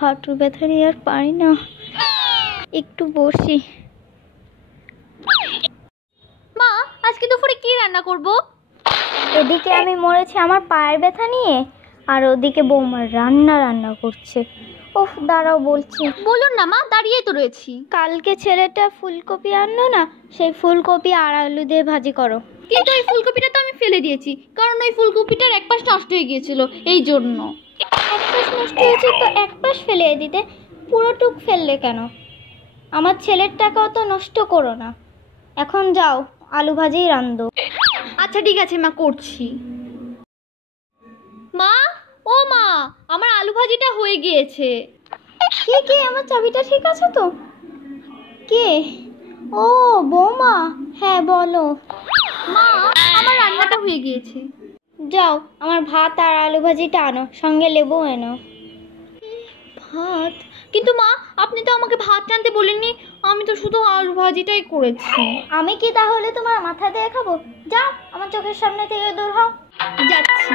হাঁটু ব্যথা নিয়ে আর পারি না, একটু বসি। মা, আজকে দুপুরে কি রান্না করব? এদিকে আমি মরেছি আমার পায়ের ব্যথা নিয়ে, আর ওদিকে বৌমা রান্না করছে। ওফ, দাঁড়াও বলছি। বলুন না মা, দাঁড়িয়েই তো রয়েছি। কালকে ছেলেটা ফুলকপি আনলো না, সেই ফুলকপি আর আলু দিয়ে ভাজি করো। কিন্তু এই ফুলকপিটা তো আমি ফেলে দিয়েছি, কারণ ওই ফুলকপিটার এক পাশ নষ্ট হয়ে গিয়েছিল, এই জন্য। এক পাশ নষ্ট হয়েছে তো এক পাশ ফেলে দিতে, পুরোটুক ফেললে কেন? আমার ছেলের টাকাও তো নষ্ট করো না। এখন যাও, আলু ভাজিই রান্ধো। আচ্ছা ঠিক আছে মা, করছি। মা, ও মা, আমার আলু ভাজিটা হয়ে গিয়েছে। কে আমার চাবিটা ঠিক আছে তো? কে? ও বৌমা, হ্যাঁ বলো। মা, আমার রান্নাটা হয়ে গিয়েছে। যাও, আমার ভাত আর আলু ভাজিটা আনো, সঙ্গে লেবু এনো। ভাত? কিন্তু মা, আপনি তো আমাকে ভাত রাঁধতে বলেননি, আমি তো শুধু আলু ভাজিটাই করেছি। আমি কি তাহলে তোমার মাথা দিয়ে খাবো? যাও, আমার চোখের সামনে থেকে দূর হও। যাচ্ছি।